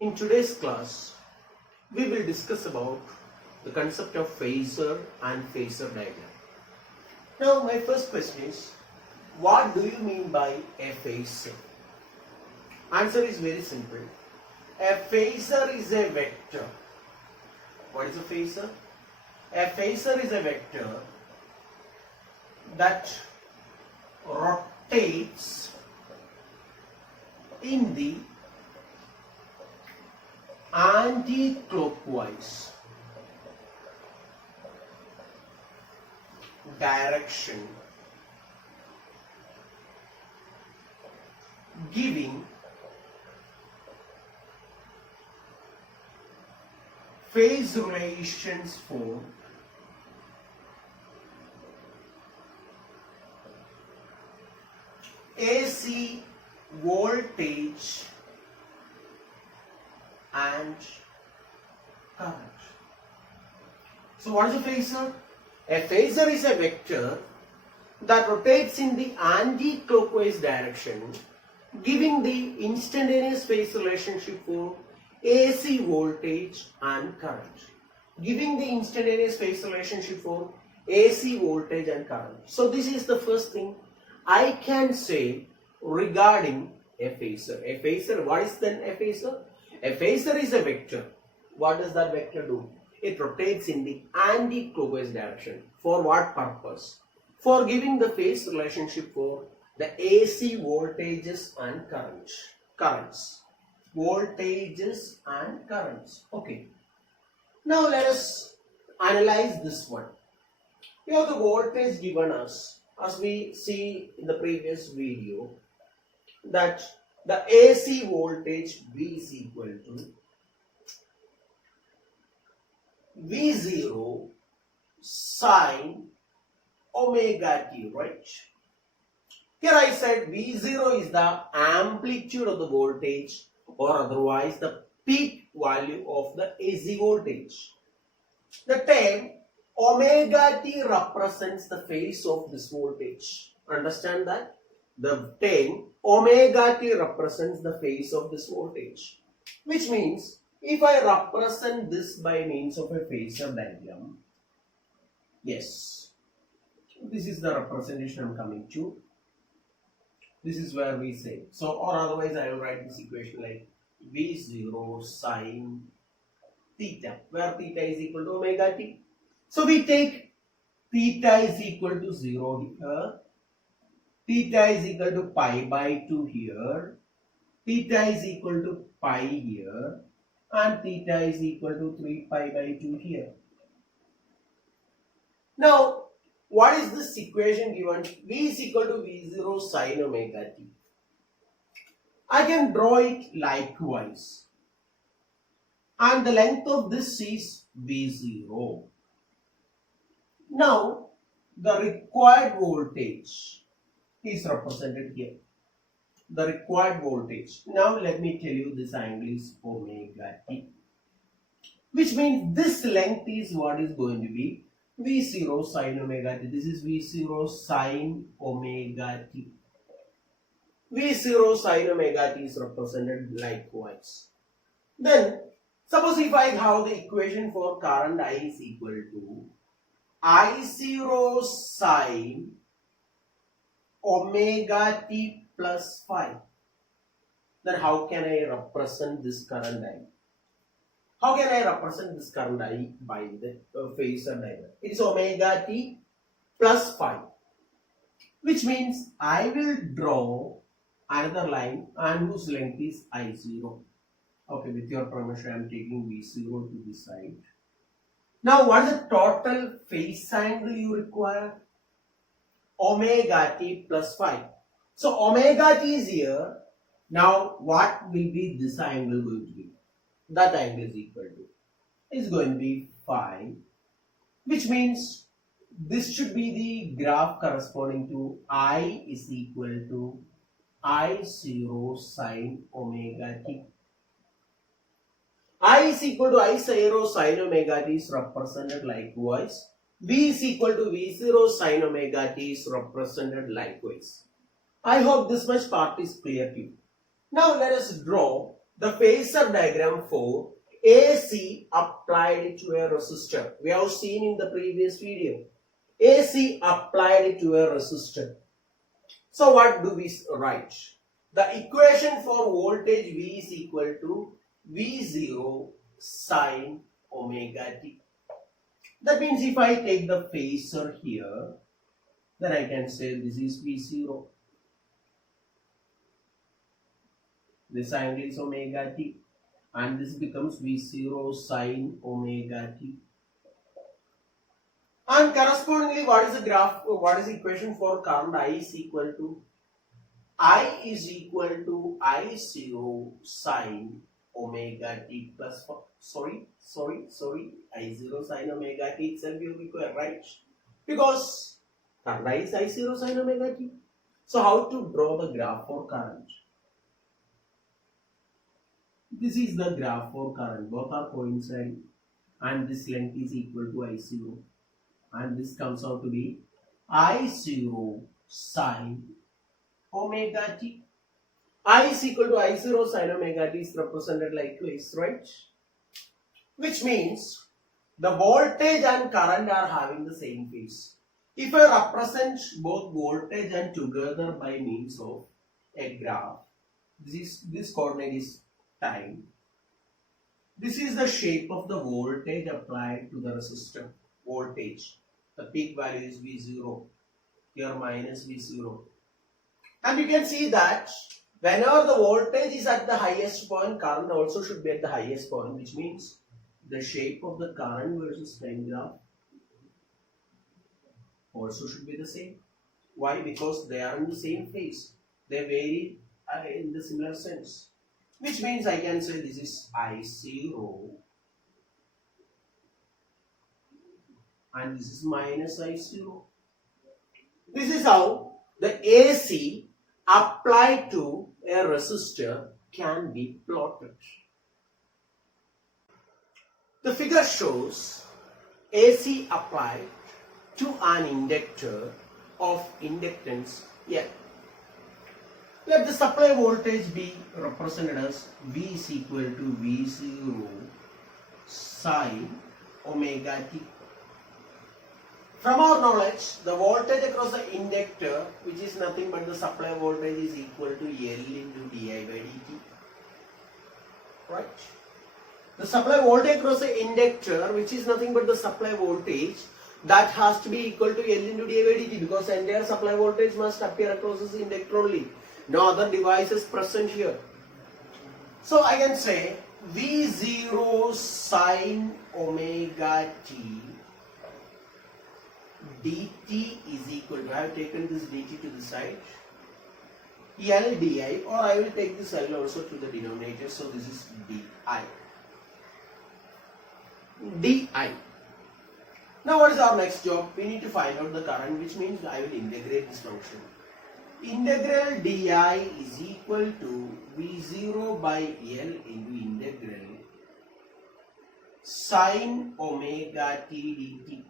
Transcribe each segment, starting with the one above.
In today's class, we will discuss about the concept of phasor and phasor diagram. Now, my first question is, what do you mean by a phasor? Answer is very simple. A phasor is a vector. What is a phasor? A phasor is a vector that rotates in the anti-clockwise direction, giving phase relations for AC voltage and current. So what is a phasor? A phasor is a vector that rotates in the anti-clockwise direction, giving the instantaneous phase relationship for AC voltage and current. Giving the instantaneous phase relationship for AC voltage and current. So this is the first thing I can say regarding a phasor. A phasor, what is then a phasor? A phasor is a vector. What does that vector do? It rotates in the anti-clockwise direction. For what purpose? For giving the phase relationship for the AC voltages and currents. Voltages and currents. Okay. Now let us analyze this one. Here the voltage given us, as we see in the previous video, that the AC voltage V is equal to V0 sine omega t, right? Here I said V0 is the amplitude of the voltage, or otherwise the peak value of the AC voltage. The term omega t represents the phase of this voltage. Understand that? The term omega t represents the phase of this voltage. Which means, if I represent this by means of a phasor diagram, yes, this is the representation I am coming to. This is where we say. So, or otherwise I will write this equation like V0 sine theta, where theta is equal to omega t. So, we take theta is equal to 0 here, theta is equal to pi by 2 here, theta is equal to pi here, and theta is equal to 3 pi by 2 here. Now, what is this equation given? V is equal to V0 sine omega t. I can draw it likewise. And the length of this is V0. Now, the required voltage is represented here. The required voltage. Now, let me tell you this angle is omega t. Which means this length is what is going to be V0 sine omega t. This is V0 sine omega t. V0 sine omega t is represented likewise. Then, suppose if I have the equation for current I is equal to I0 sine omega t plus phi. Then how can I represent this current I? How can I represent this current I by the phasor diagram? It is omega t plus phi, which means I will draw another line and whose length is I0. Okay, with your permission, I am taking V0 to this side. Now, what is the total phase angle you require? Omega t plus phi. So, omega t is here. Now, what will be this angle going to be? That angle is equal to, is going to be phi, which means this should be the graph corresponding to I is equal to I0 sine omega t. I is equal to I0 sine omega t is represented likewise. V is equal to V0 sine omega t is represented likewise. I hope this much part is clear to you. Now let us draw the phasor diagram for AC applied to a resistor. We have seen in the previous video. AC applied to a resistor. So what do we write? The equation for voltage V is equal to V0 sine omega t. That means if I take the phasor here, then I can say this is V0. This angle is omega t, and this becomes V0 sine omega t. And correspondingly, what is the graph? What is the equation for current I is equal to? I is equal to I0 sine omega t plus 4. Sorry. I0 sine omega t itself you require, right? Because current I is I0 sine omega t. So how to draw the graph for current? This is the graph for current. Both are coinciding, and this length is equal to I0. And this comes out to be I0 sine omega t. I is equal to I0 sine omega t is represented like this, right? Which means the voltage and current are having the same phase. If I represent both voltage and together by means of a graph, this coordinate is time. This is the shape of the voltage applied to the resistor. Voltage. The peak value is V0. Here minus V0. And you can see that whenever the voltage is at the highest point, current also should be at the highest point, which means the shape of the current versus time graph also should be the same. Why? Because they are in the same phase. They vary in the similar sense. Which means I can say this is I0 and this is minus I0. This is how the AC applied to a resistor can be plotted. The figure shows AC applied to an inductor of inductance L. Let the supply voltage be represented as V is equal to V0 sine omega t. From our knowledge, the voltage across the inductor, which is nothing but the supply voltage, is equal to L into di by dt. Right? The supply voltage across the inductor, which is nothing but the supply voltage, that has to be equal to L into di by dt, because the entire supply voltage must appear across this inductor only. No other device is present here. So I can say V0 sine omega t dt is equal to, I have taken this dt to the side, L di, or I will take this L also to the denominator, so this is di. Now what is our next job? We need to find out the current, which means I will integrate this function. Integral di is equal to V0 by L into integral sine omega t dt.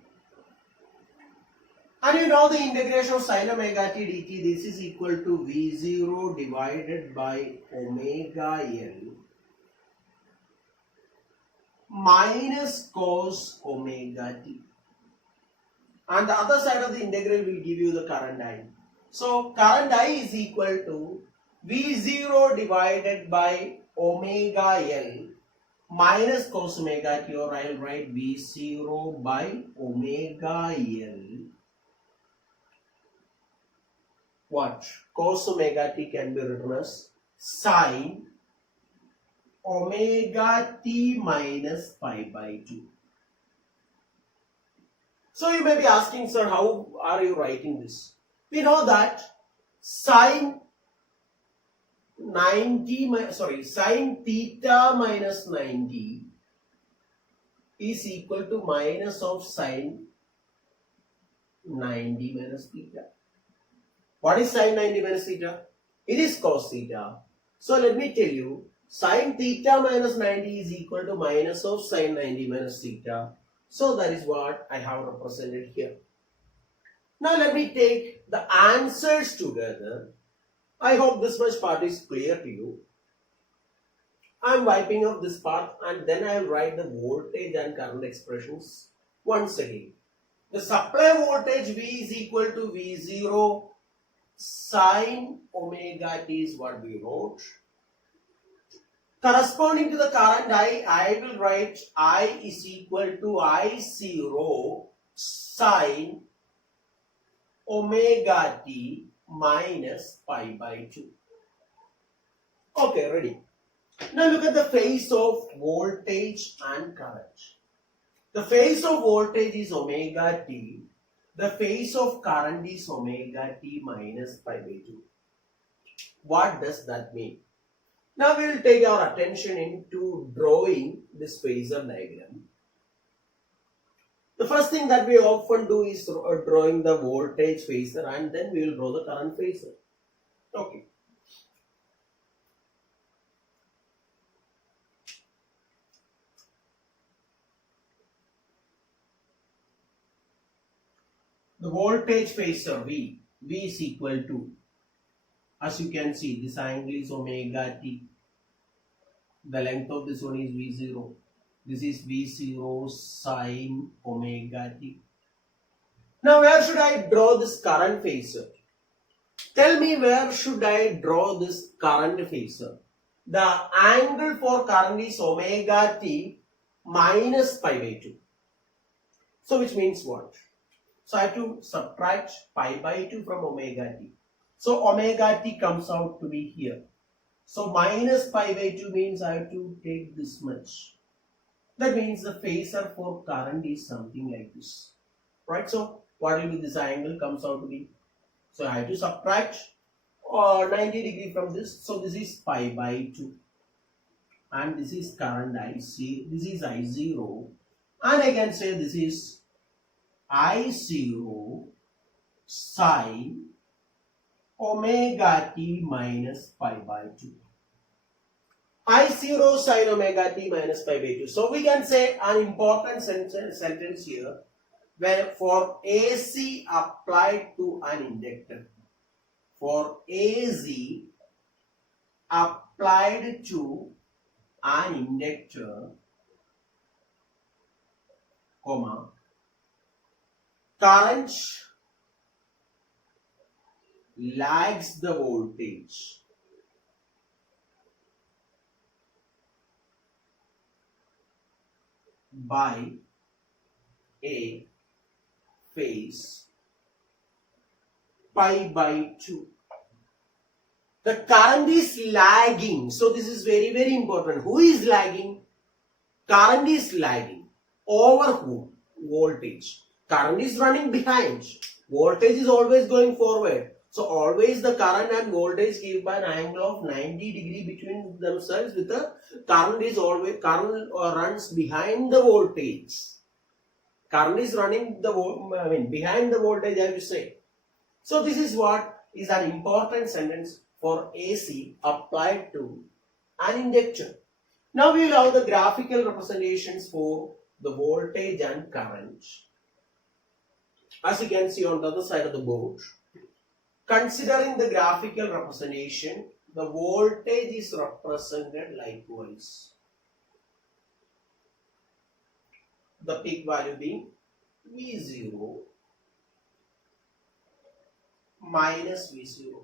And you know the integration of sine omega t dt, this is equal to V0 divided by omega L minus cos omega t. And the other side of the integral will give you the current I. So current I is equal to V0 divided by omega L minus cos omega t, or I will write V0 by omega L. What? Cos omega t can be written as sine omega t minus pi by 2. So you may be asking, sir, how are you writing this? We know that sine theta minus 90 is equal to minus of sine 90 minus theta. What is sine 90 minus theta? It is cos theta. So let me tell you, sine theta minus 90 is equal to minus of sine 90 minus theta. So that is what I have represented here. Now let me take the answers together. I hope this much part is clear to you. I am wiping off this part and then I will write the voltage and current expressions once again. The supply voltage V is equal to V0 sine omega t is what we wrote. Corresponding to the current I will write I is equal to I0 sine omega t minus pi by 2. Okay, ready. Now look at the phase of voltage and current. The phase of voltage is omega t. The phase of current is omega t minus pi by 2. What does that mean? Now we will take our attention into drawing this phasor diagram. The first thing that we often do is drawing the voltage phasor and then we will draw the current phasor. Okay. The voltage phasor V is equal to, as you can see, this angle is omega t. The length of this one is V0. This is V0 sine omega t. Now where should I draw this current phasor? Tell me, where should I draw this current phasor? The angle for current is omega t minus pi by 2. So which means what? So I have to subtract pi by 2 from omega t. So omega t comes out to be here. So minus pi by 2 means I have to take this much. That means the phasor for current is something like this. Right? So what will be this angle comes out to be? So I have to subtract 90 degree from this. So this is pi by 2. And this is current IC. This is I0. And I can say this is I0 sine omega t minus pi by 2. I0 sine omega t minus pi by 2. So we can say an important sentence here, where for AC applied to an inductor. For AC applied to an inductor, comma, current lags the voltage by a phase pi by 2. The current is lagging. So this is very, very important. Who is lagging? Current is lagging. Over whom? Voltage. Current is running behind. Voltage is always going forward. So always the current and voltage give an angle of 90 degree between themselves, with the current is always, current runs behind the voltage. Current is running behind the voltage, I will say. So this is what is an important sentence for AC applied to an inductor. Now we will have the graphical representations for the voltage and current. As you can see on the other side of the board, considering the graphical representation, the voltage is represented likewise. The peak value being V0 minus V0.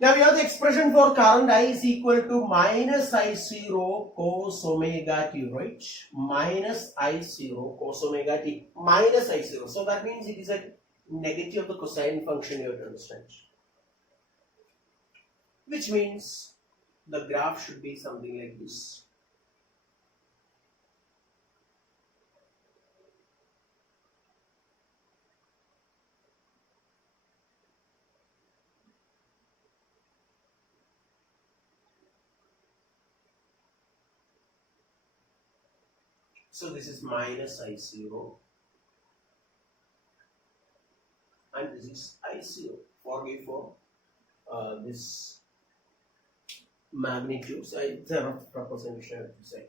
Now we have the expression for current I is equal to minus I0 cos omega t, right? Minus I0 cos omega t minus I0. So that means it is a negative of the cosine function, you have to understand. Which means the graph should be something like this. So this is minus I0 and this is I0. Forgive for this magnitude. So it's a rough representation, I have to say.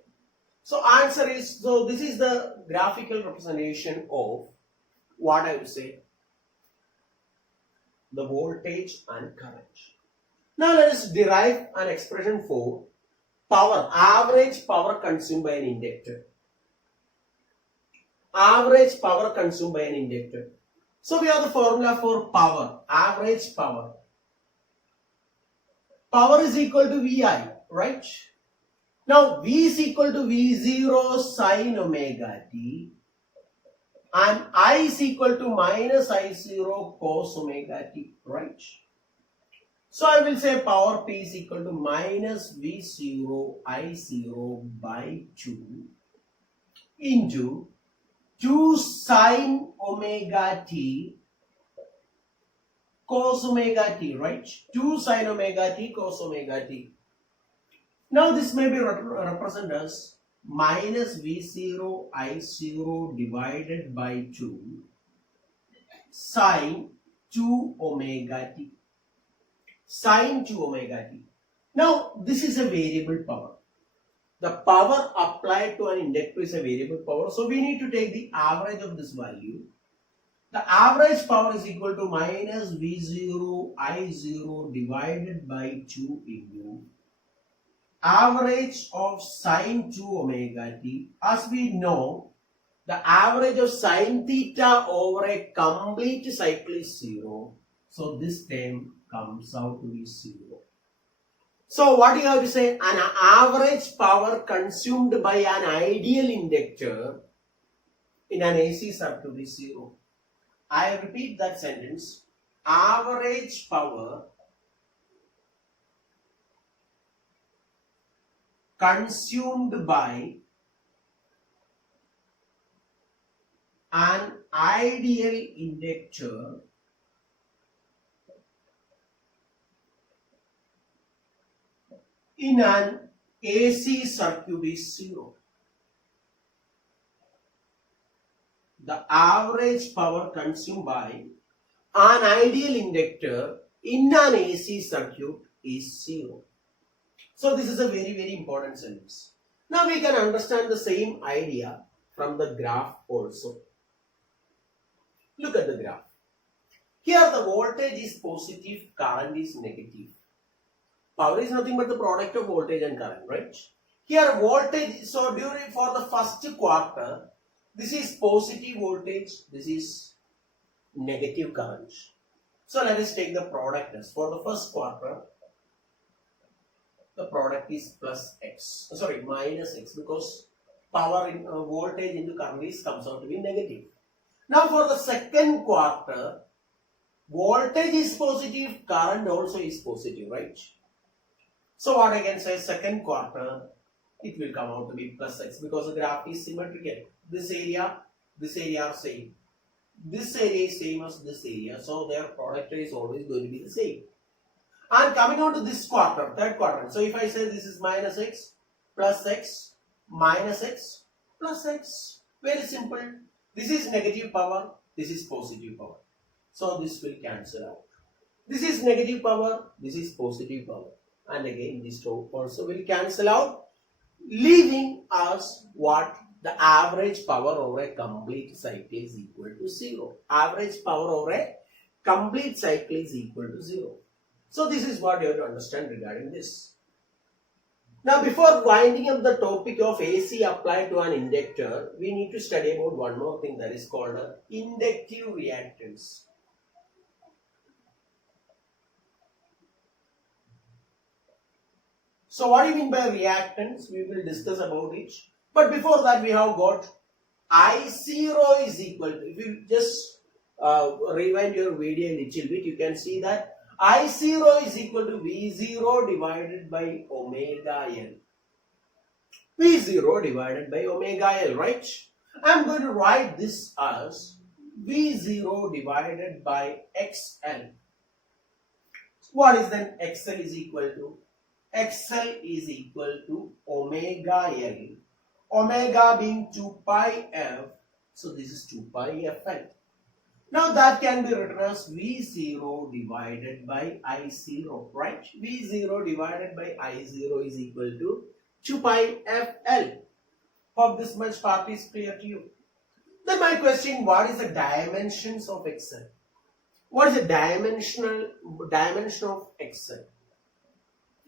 So answer is, so this is the graphical representation of what I would say, the voltage and current. Now let us derive an expression for power, average power consumed by an inductor. Average power consumed by an inductor. So we have the formula for power, average power. Power is equal to VI, right? Now V is equal to V0 sine omega t and I is equal to minus I0 cos omega t, right? So I will say power P is equal to minus V0 I0 by 2 into 2 sine omega t cos omega t, right? 2 sine omega t cos omega t. Now this may be represented as minus V0 I0 divided by 2 sine 2 omega t. Sine 2 omega t. Now this is a variable power. The power applied to an inductor is a variable power. So we need to take the average of this value. The average power is equal to minus V0 I0 divided by 2 into average of sine 2 omega t. As we know, the average of sine theta over a complete cycle is 0. So this term comes out to be 0. So what do you have to say? An average power consumed by an ideal inductor in an AC circuit is 0. I repeat that sentence. Average power consumed by an ideal inductor in an AC circuit is 0. The average power consumed by an ideal inductor in an AC circuit is 0. So this is a very important sentence. Now we can understand the same idea from the graph also. Look at the graph. Here the voltage is positive, current is negative. Power is nothing but the product of voltage and current, right? Here voltage, so for the first quarter, this is positive voltage, this is negative current. So let us take the product as for the first quarter, the product is minus x because power in voltage into current comes out to be negative. Now for the second quarter, voltage is positive, current also is positive, right? So what I can say, second quarter, it will come out to be plus x because the graph is symmetrical. This area are same. This area is same as this area. So their product is always going to be the same. And coming on to this quarter, third quarter. So if I say this is minus x, plus x, minus x, plus x. Very simple. This is negative power, this is positive power. So this will cancel out. This is negative power, this is positive power. And again this also will cancel out, leaving us what? The average power over a complete cycle is equal to 0. Average power over a complete cycle is equal to 0. So this is what you have to understand regarding this. Now before winding up the topic of AC applied to an inductor, we need to study about one more thing that is called inductive reactance. So what do you mean by reactance? We will discuss about it. But before that we have got I0 is equal to, if you just rewind your video a little bit, you can see that I0 is equal to V0 divided by omega L. V0 divided by omega L, right? I am going to write this as V0 divided by XL. What is then XL is equal to? XL is equal to omega L. Omega being 2 pi F. So this is 2 pi Fl. Now that can be written as V0 divided by I0, right? V0 divided by I0 is equal to 2 pi Fl. Hope this much part is clear to you. Then my question, what is the dimensions of XL? What is the dimension of XL?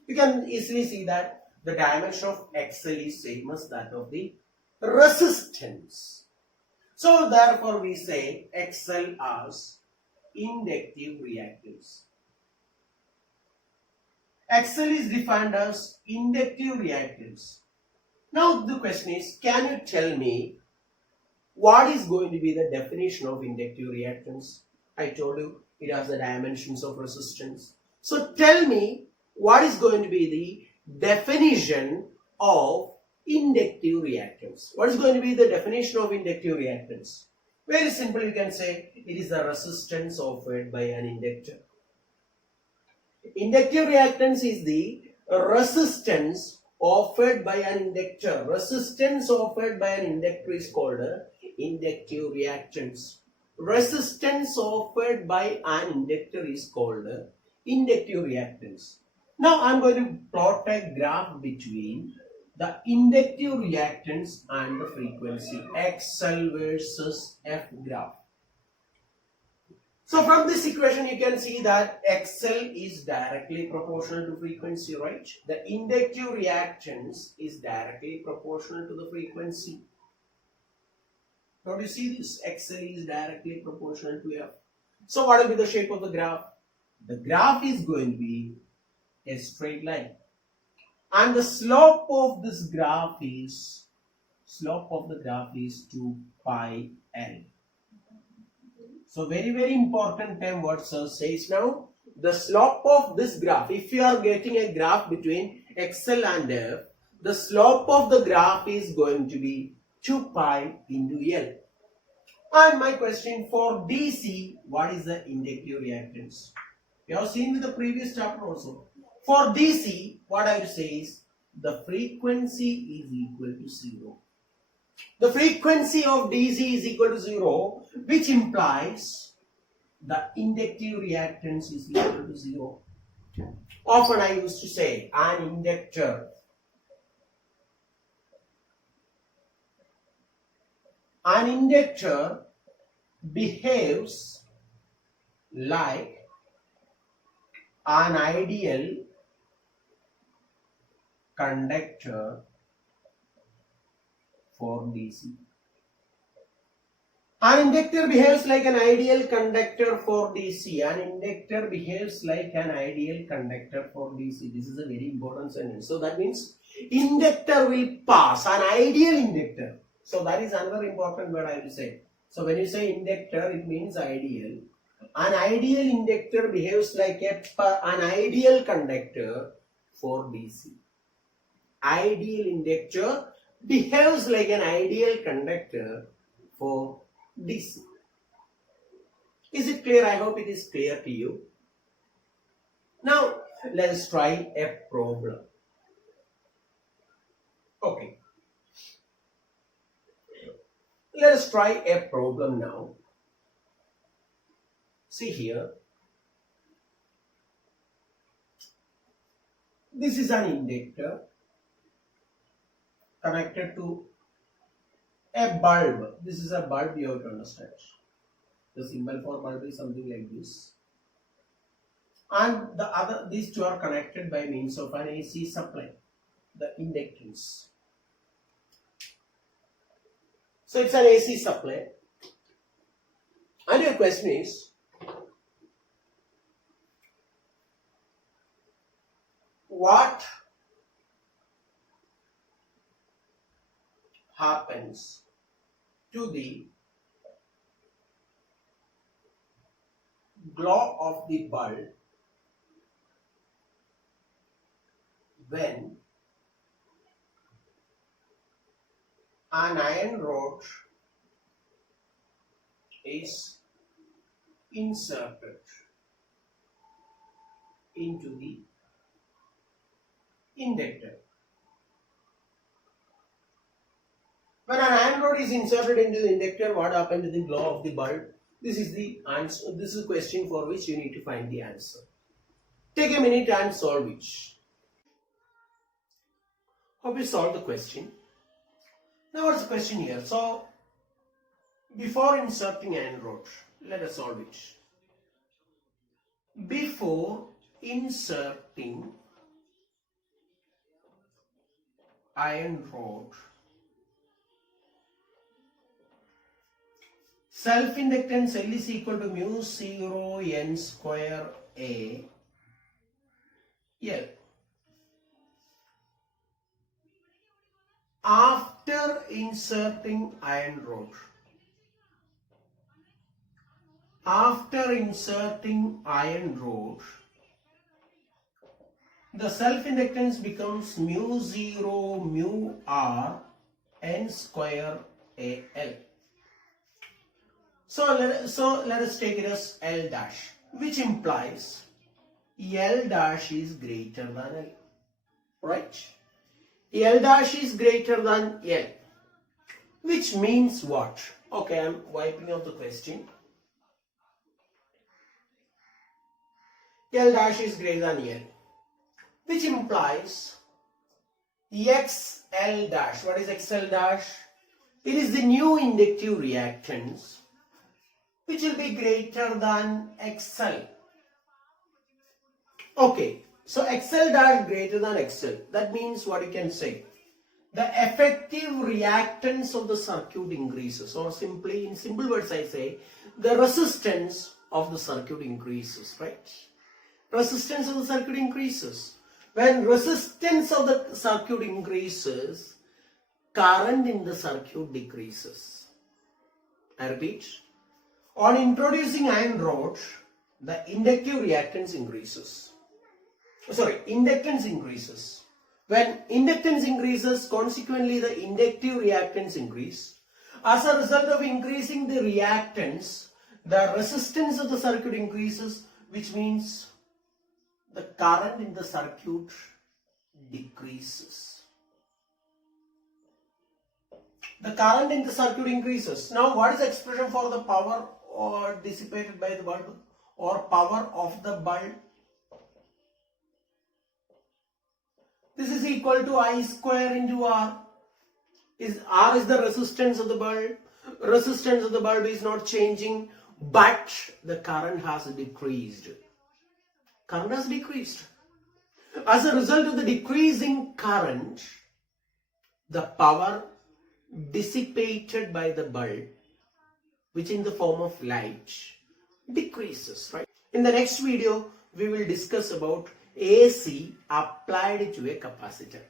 You can easily see that the dimension of XL is same as that of the resistance. So therefore we say XL as inductive reactance. XL is defined as inductive reactance. Now the question is, can you tell me what is going to be the definition of inductive reactance? I told you it has the dimensions of resistance. So tell me what is going to be the definition of inductive reactance. What is going to be the definition of inductive reactance? Very simple, you can say it is the resistance offered by an inductor. Inductive reactance is the resistance offered by an inductor. Resistance offered by an inductor is called inductive reactance. Resistance offered by an inductor is called inductive reactance. Now I am going to plot a graph between the inductive reactance and the frequency, XL versus F graph. So from this equation you can see that XL is directly proportional to frequency, right? The inductive reactance is directly proportional to the frequency. Don't you see this? XL is directly proportional to F. So what will be the shape of the graph? The graph is going to be a straight line. And the slope of this graph is 2 pi L. So very important term what sir says now. The slope of this graph, if you are getting a graph between XL and F, the slope of the graph is going to be 2 pi into L. And my question for DC, what is the inductive reactance? You have seen with the previous chapter also. For DC, what I will say is the frequency is equal to 0. The frequency of DC is equal to 0, which implies the inductive reactance is equal to 0. Often I used to say an inductor behaves like an ideal conductor for DC. An inductor behaves like an ideal conductor for DC. An inductor behaves like an ideal conductor for DC. This is a very important sentence. So that means inductor will pass, an ideal inductor. So that is another important word I will say. So when you say inductor, it means ideal. An ideal inductor behaves like an ideal conductor for DC. Ideal inductor behaves like an ideal conductor for DC. Is it clear? I hope it is clear to you. Now, let us try a problem. Okay. Let us try a problem now. See here. This is an inductor connected to a bulb. This is a bulb, you have to understand. The symbol for bulb is something like this. And these two are connected by means of an AC supply, the inductance. So it's an AC supply. And your question is, what happens to the glow of the bulb when an iron rod is inserted into the inductor? When an iron rod is inserted into the inductor, what happens to the glow of the bulb? This is the answer. This is a question for which you need to find the answer. Take a minute and solve it. Hope you solve the question. Now what's the question here? So, before inserting iron rod, let us solve it. Before inserting iron rod. Self-inductance L is equal to mu 0 n square A L. After inserting iron rod, the self-inductance becomes mu 0 mu r n square A L. So let us take it as L dash, which implies L dash is greater than L, right? L dash is greater than L, which means what? Okay, I am wiping out the question. L dash is greater than L, which implies XL dash. What is XL dash? It is the new inductive reactance which will be greater than XL. Okay, so XL dash greater than XL. That means what you can say? The effective reactance of the circuit increases, or simply in simple words I say, the resistance of the circuit increases, right? Resistance of the circuit increases. When resistance of the circuit increases, current in the circuit decreases. I repeat. On introducing iron rod, the inductive reactance increases. Inductance increases. When inductance increases, consequently the inductive reactance increase. As a result of increasing the reactance, the resistance of the circuit increases, which means the current in the circuit decreases. The current in the circuit increases. Now, what is the expression for the power or dissipated by the bulb or power of the bulb? This is equal to I square into R. R is the resistance of the bulb. Resistance of the bulb is not changing, but the current has decreased. Current has decreased. As a result of the decreasing current, the power dissipated by the bulb, which in the form of light, decreases, right? In the next video, we will discuss about AC applied to a capacitor.